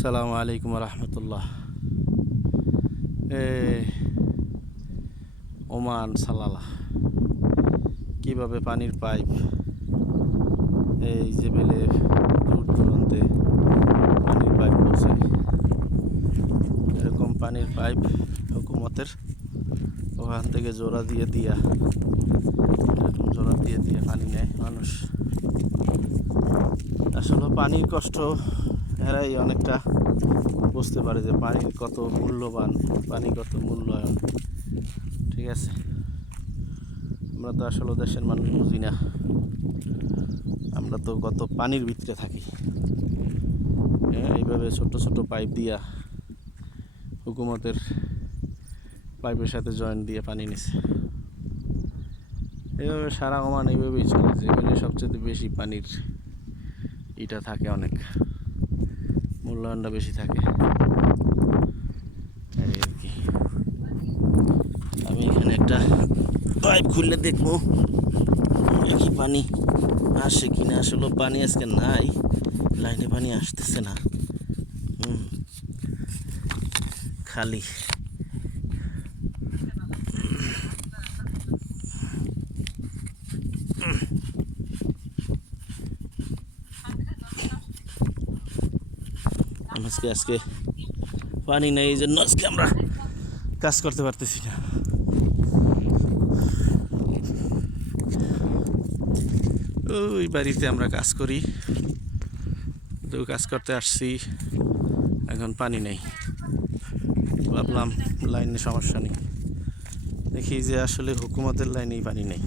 সালামু আলাইকুম রহমতুল্লাহ। Oman Salalah কিভাবে পানির পাইপ এই যে বেলে দূর দূরান্তে পানির পাইপ বসে, এরকম পানির পাইপ হুকুমতের ওখান থেকে জোড়া দিয়ে এরকম জোড়া দিয়ে পানি নেয় মানুষ। আসলে পানির কষ্ট এরাই অনেকটা বুঝতে পারে যে পানির কত মূল্যবান, পানি কত মূল্যায়ন। ঠিক আছে, আমরা তো আসলে দেশের মানুষ বুঝি না, আমরা তো কত পানির ভিতরে থাকি। এইভাবে ছোট ছোট পাইপ দিয়া হুকুমতের পাইপের সাথে জয়েন্ট দিয়ে পানি নিছে। এইভাবে সারা ওমান এইভাবেই চলে, যেখানে সবচেয়ে বেশি পানির ইটা থাকে, অনেক মূল্যায়নটা বেশি থাকে। আর কি আমি এখানে একটা পাইপ খুললে দেখবো কি পানি আসে কিনা। আসলে পানি আজকে নাই, লাইনে পানি আসতেছে না, খালি। আজকে পানি নেই, এই জন্য আজকে আমরা কাজ করতে পারতেছি না। ওই বাড়িতে আমরা কাজ করি, তো কাজ করতে আসছি, এখন পানি নেই। ভাবলাম লাইনে সমস্যা নেই, দেখি যে আসলে হুকুমতের লাইনেই পানি নেই।